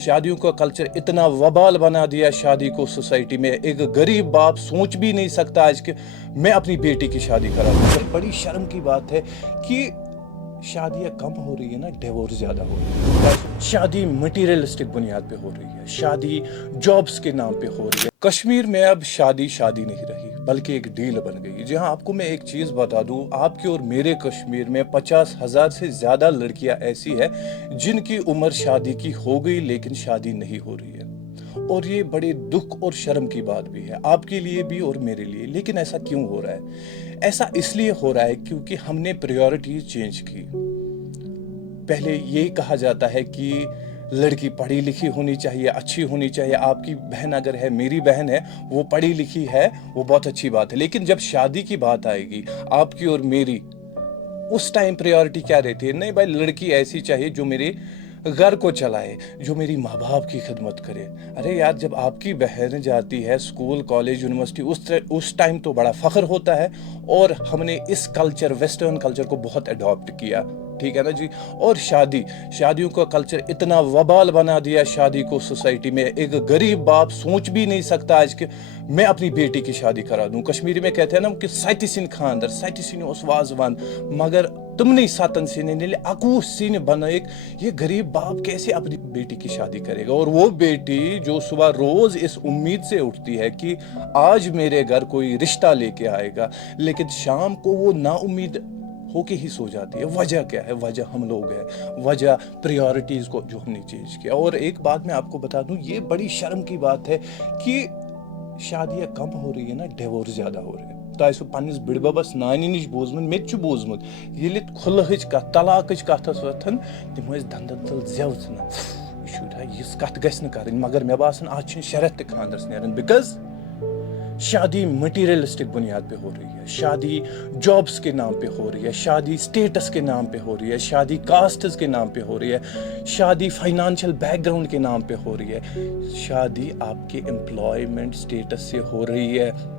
शादियों का कल्चर इतना वबाल बना दिया शादी को सोसाइटी में। एक गरीब बाप सोच भी नहीं सकता आज कि मैं अपनी बेटी की शादी करा दूं। बड़ी शर्म की बात है कि शादियां कम हो रही है ना, डिवोर्स ज्यादा हो रही है। शादी मटेरियलिस्टिक बुनियाद पे हो रही है, शादी जॉब्स के नाम पे हो रही है। कश्मीर में अब शादी शादी नहीं रही बल्कि एक डील बन गई। जी हाँ, आपको मैं एक चीज बता दूं, आपके और मेरे कश्मीर में 50,000 से ज्यादा लड़कियां ऐसी है जिनकी उम्र शादी की हो गई लेकिन शादी नहीं हो रही है। और ये बड़े दुख और शर्म की बात भी है, आपके लिए भी और मेरे लिए। लेकिन ऐसा क्यों हो रहा है? ऐसा इसलिए हो रहा है क्योंकि हमने प्रायोरिटीज चेंज की। पहले यही कहा जाता है कि लड़की पढ़ी लिखी होनी चाहिए, अच्छी होनी चाहिए। आपकी बहन अगर है, मेरी बहन है, वो पढ़ी लिखी है, वो बहुत अच्छी बात है। लेकिन जब शादी की बात आएगी आपकी और मेरी, उस टाइम प्रायोरिटी क्या रहती है? नहीं भाई, लड़की ऐसी चाहिए जो मेरे घर को चलाए, जो मेरी माँ बाप की खिदमत करे। अरे यार, जब आपकी बहन जाती है स्कूल कॉलेज यूनिवर्सिटी, उस टाइम तो बड़ा फख्र होता है। और हमने इस कल्चर, वेस्टर्न कल्चर को बहुत अडॉप्ट किया, ठीक है ना जी। और शादियों का कल्चर इतना वबाल बना दिया शादी को सोसाइटी में। एक गरीब बाप सोच भी नहीं सकता आज कि मैं अपनी बेटी की शादी करा दूं। कश्मीरी में कहते हैं ना कि साइटी सिन खानदर, साइटी सिन उस वाजवान, मगर तुमने सातन सिने ने अकूस सिन बना। एक ये गरीब बाप कैसे अपनी बेटी की शादी करेगा? और वो बेटी जो सुबह रोज इस उम्मीद से उठती है कि आज मेरे घर कोई रिश्ता लेके आएगा, लेकिन शाम को वो ना उम्मीद होके ही सो जाती है। वजह क्या है? वजह हम लोग हैं, वजह प्रायोरिटीज को जो हमने चेंज किया। और एक बात मैं आपको बता दूं, ये बड़ी शर्म की बात है कि शादियां कम हो रही है ना, डिवोर्स ज्यादा हो रहे हैं। तो सो पन्निस बिड़बबस नानी निश बोजमुत, मे छु बोजमुत, येले खुलहच कथ, तलाकच कथ वथन, तिम दंदन तल जेव इन शुरा यस कथ गस न करन। मगर मे बासन आज छ शरत ते खानदरस नेरन, बिकॉज शादी मटेरियलिस्टिक बुनियाद पे हो रही है, शादी जॉब्स के नाम पे हो रही है, शादी स्टेटस के नाम पे हो रही है, शादी कास्ट्स के नाम पे हो रही है, शादी फाइनेंशियल बैकग्राउंड के नाम पे हो रही है, शादी आपके एम्प्लॉयमेंट स्टेटस से हो रही है।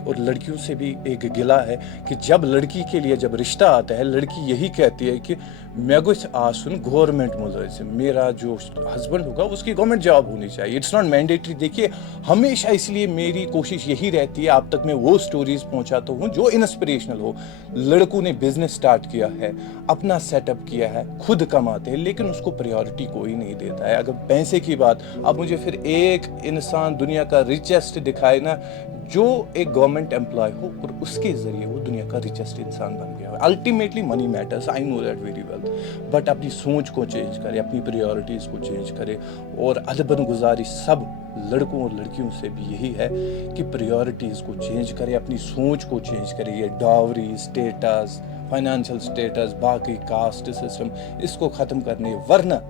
और लड़कियों से भी एक गिला है कि जब लड़की के लिए जब रिश्ता आता है, लड़की यही कहती है कि मैं गुछ आसुन गवर्नमेंट मुलाजिम, मेरा जो हस्बैंड होगा उसकी गवर्नमेंट जॉब होनी चाहिए। It's not mandatory. देखिए, हमेशा इसलिए मेरी कोशिश यही रहती है आप तक मैं वो स्टोरीज पहुंचाता हूँ जो इंस्पिरेशनल हो। लड़कों ने बिजनेस स्टार्ट किया है, अपना सेटअप किया है, खुद कमाते हैं, लेकिन उसको प्रायोरिटी कोई नहीं देता है। अगर पैसे की बात, अब मुझे फिर एक इंसान दुनिया का रिचेस्ट दिखाए ना, जो एक गवर्नमेंट एम्प्लॉय हो और उसके जरिए वो दुनिया का रिचेस्ट इंसान बन गया है। Ultimately money matters, I know that very well, but अपनी सोच को चेंज करे, अपनी प्रायोरिटीज को चेंज करे। और अदबन गुजारिश सब लड़कों और लड़कियों से भी यही है कि प्रायोरिटीज को चेंज करे, अपनी सोच को चेंज करे। ये डावरी, स्टेटस, फाइनेंशियल स्टेटस, बाकी कास्ट सिस्टम, इसको ख़त्म करने, वरना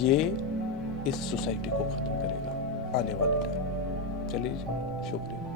ये इस सोसाइटी को ख़त्म करेगा आने वाले टाइम। चलिए, शुक्रिया।